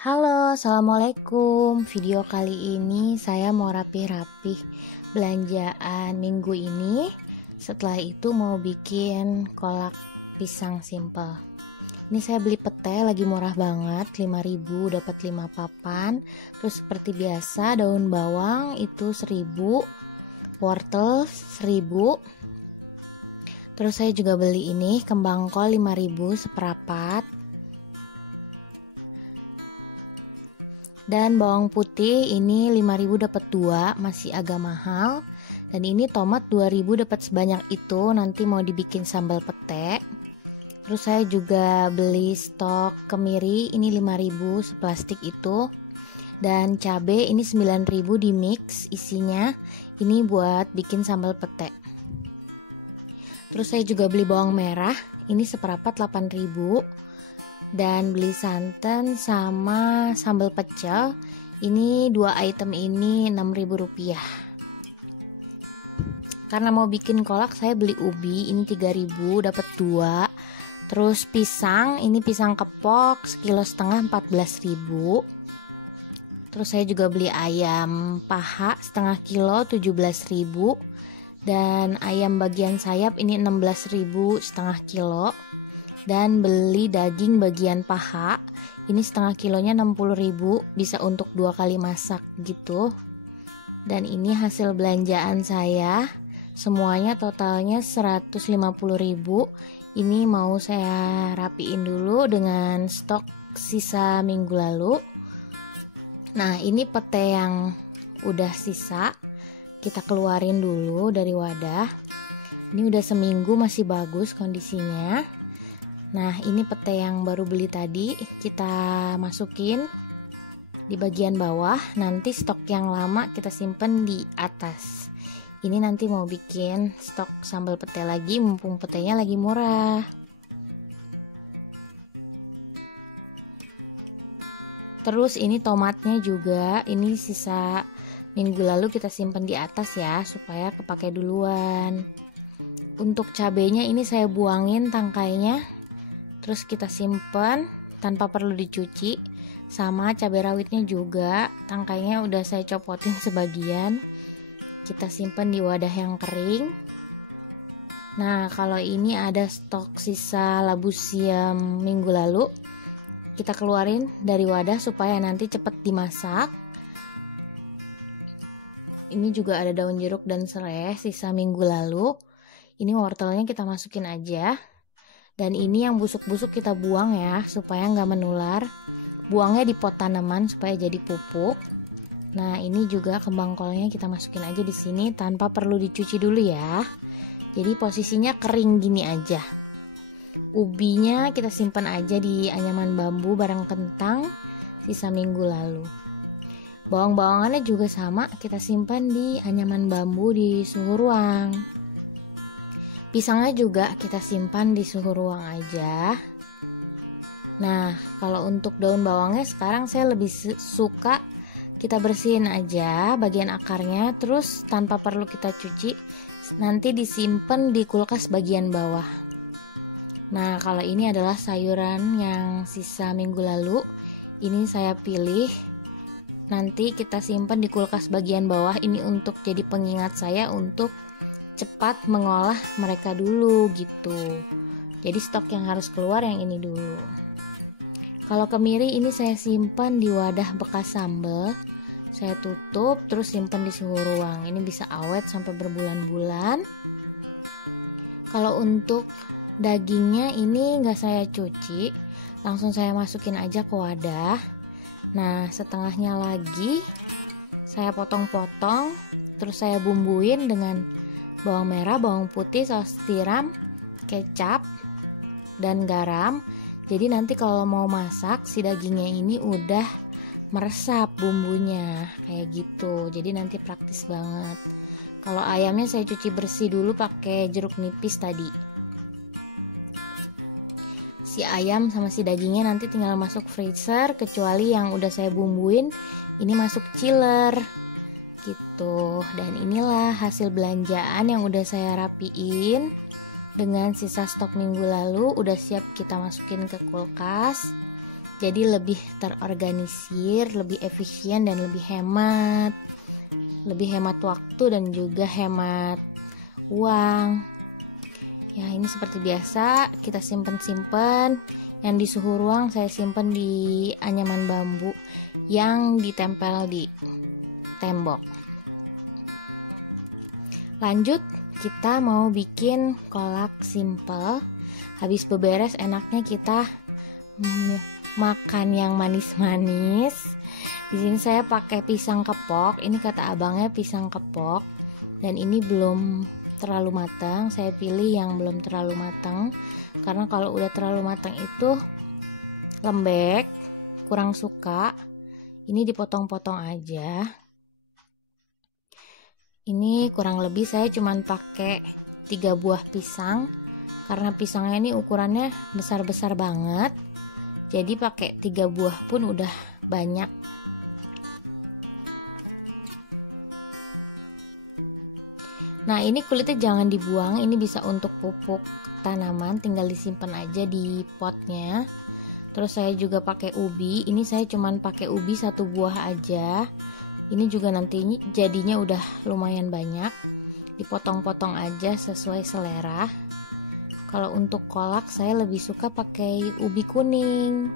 Halo, assalamualaikum. Video kali ini saya mau rapih-rapih belanjaan minggu ini. Setelah itu mau bikin kolak pisang simple. Ini saya beli pete lagi murah banget, 5.000 dapat 5 papan. Terus seperti biasa daun bawang itu 1.000, wortel 1.000. Terus saya juga beli ini kembang kol 5.000 seperapat. Dan bawang putih ini 5.000 dapat 2, masih agak mahal. Dan ini tomat 2.000 dapat sebanyak itu, nanti mau dibikin sambal pete. Terus saya juga beli stok kemiri, ini 5.000 seplastik itu. Dan cabai ini 9.000 di mix isinya, ini buat bikin sambal pete. Terus saya juga beli bawang merah, ini seperapat 8.000. Dan beli santan sama sambal pecel, ini 2 item ini 6.000 rupiah. Karena mau bikin kolak saya beli ubi, ini 3.000 dapat 2. Terus pisang, ini pisang kepok 1,5 kg 14.000. Terus saya juga beli ayam paha setengah kilo 17.000. Dan ayam bagian sayap ini 16.000 setengah kilo. Dan beli daging bagian paha, ini setengah kilonya 60.000, bisa untuk 2 kali masak gitu. Dan ini hasil belanjaan saya, semuanya totalnya 150.000. Ini mau saya rapiin dulu dengan stok sisa minggu lalu. Nah, ini pete yang udah sisa, kita keluarin dulu dari wadah. Ini udah seminggu masih bagus kondisinya. Nah, ini pete yang baru beli tadi, kita masukin di bagian bawah. Nanti stok yang lama kita simpen di atas. Ini nanti mau bikin stok sambal pete lagi, mumpung petenya lagi murah. Terus ini tomatnya juga, ini sisa minggu lalu kita simpen di atas ya, supaya kepake duluan. Untuk cabenya ini saya buangin tangkainya. Terus kita simpen tanpa perlu dicuci. Sama cabai rawitnya juga, tangkainya udah saya copotin sebagian. Kita simpen di wadah yang kering. Nah, kalau ini ada stok sisa labu siam minggu lalu, kita keluarin dari wadah supaya nanti cepet dimasak. Ini juga ada daun jeruk dan serai sisa minggu lalu. Ini wortelnya kita masukin aja. Dan ini yang busuk-busuk kita buang ya, supaya nggak menular. Buangnya di pot tanaman supaya jadi pupuk. Nah, ini juga kembang kolnya kita masukin aja di sini tanpa perlu dicuci dulu ya. Jadi posisinya kering gini aja. Ubinya kita simpan aja di anyaman bambu bareng kentang sisa minggu lalu. Bawang-bawangannya juga sama, kita simpan di anyaman bambu di suhu ruang. Pisangnya juga kita simpan di suhu ruang aja. Nah, kalau untuk daun bawangnya sekarang saya lebih suka kita bersihin aja bagian akarnya, terus tanpa perlu kita cuci, nanti disimpan di kulkas bagian bawah. Nah, kalau ini adalah sayuran yang sisa minggu lalu, ini saya pilih. Nanti kita simpan di kulkas bagian bawah, ini untuk jadi pengingat saya untuk cepat mengolah mereka dulu gitu. Jadi stok yang harus keluar yang ini dulu. Kalau kemiri ini saya simpan di wadah bekas sambal. Saya tutup terus simpan di suhu ruang. Ini bisa awet sampai berbulan-bulan. Kalau untuk dagingnya ini nggak saya cuci, langsung saya masukin aja ke wadah. Nah, setengahnya lagi saya potong-potong, terus saya bumbuin dengan bawang merah, bawang putih, saus tiram, kecap, dan garam. Jadi nanti kalau mau masak, si dagingnya ini udah meresap bumbunya kayak gitu. Jadi nanti praktis banget. Kalau ayamnya saya cuci bersih dulu pakai jeruk nipis tadi. Si ayam sama si dagingnya nanti tinggal masuk freezer, kecuali yang udah saya bumbuin ini masuk chiller gitu. Dan inilah hasil belanjaan yang udah saya rapiin dengan sisa stok minggu lalu, udah siap kita masukin ke kulkas. Jadi lebih terorganisir, lebih efisien dan lebih hemat. Lebih hemat waktu dan juga hemat uang. Ya, ini seperti biasa kita simpen-simpen. Yang di suhu ruang saya simpen di anyaman bambu yang ditempel di tembok. Lanjut, kita mau bikin kolak simple. Habis beberes enaknya kita makan yang manis-manis. Di sini saya pakai pisang kepok. Ini kata abangnya pisang kepok. Dan ini belum terlalu matang. Saya pilih yang belum terlalu matang. Karena kalau udah terlalu matang itu lembek, kurang suka. Ini dipotong-potong aja. Ini kurang lebih saya cuman pakai 3 buah pisang. Karena pisangnya ini ukurannya besar-besar banget. Jadi pakai 3 buah pun udah banyak. Nah, ini kulitnya jangan dibuang. Ini bisa untuk pupuk tanaman, tinggal disimpan aja di potnya. Terus saya juga pakai ubi. Ini saya cuman pakai ubi 1 buah aja. Ini juga nanti jadinya udah lumayan banyak. Dipotong-potong aja sesuai selera. Kalau untuk kolak saya lebih suka pakai ubi kuning.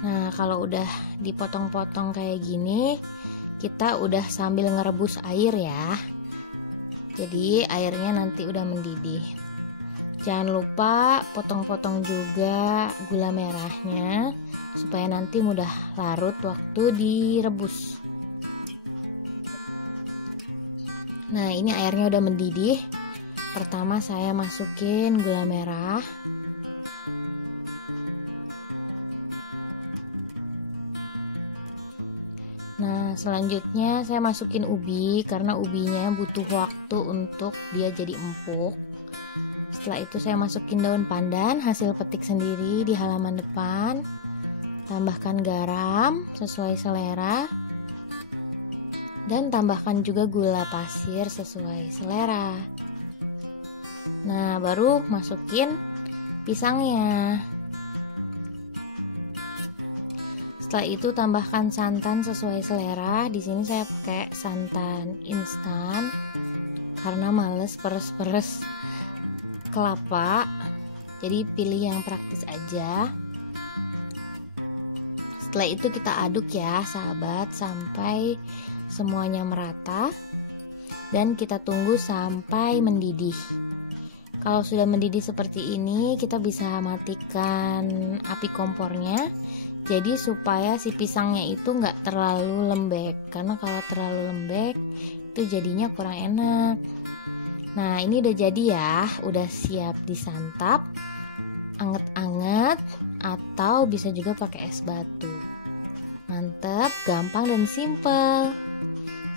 Nah, kalau udah dipotong-potong kayak gini, kita udah sambil ngerebus air ya. Jadi airnya nanti udah mendidih. Jangan lupa potong-potong juga gula merahnya supaya nanti mudah larut waktu direbus. Nah, ini airnya udah mendidih. Pertama saya masukin gula merah. Nah, selanjutnya saya masukin ubi karena ubinya butuh waktu untuk dia jadi empuk. Setelah itu saya masukin daun pandan hasil petik sendiri di halaman depan. Tambahkan garam sesuai selera. Dan tambahkan juga gula pasir sesuai selera. Nah, baru masukin pisangnya. Setelah itu tambahkan santan sesuai selera. Di sini saya pakai santan instan karena males peres-peres kelapa. Jadi pilih yang praktis aja. Setelah itu kita aduk ya, sahabat, sampai semuanya merata. Dan kita tunggu sampai mendidih. Kalau sudah mendidih seperti ini, kita bisa matikan api kompornya. Jadi supaya si pisangnya itu nggak terlalu lembek, karena kalau terlalu lembek itu jadinya kurang enak. Nah, ini udah jadi ya, udah siap disantap, anget-anget, atau bisa juga pakai es batu. Mantep, gampang dan simple.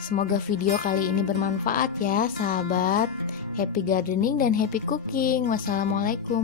Semoga video kali ini bermanfaat ya, sahabat. Happy gardening dan happy cooking. Wassalamualaikum.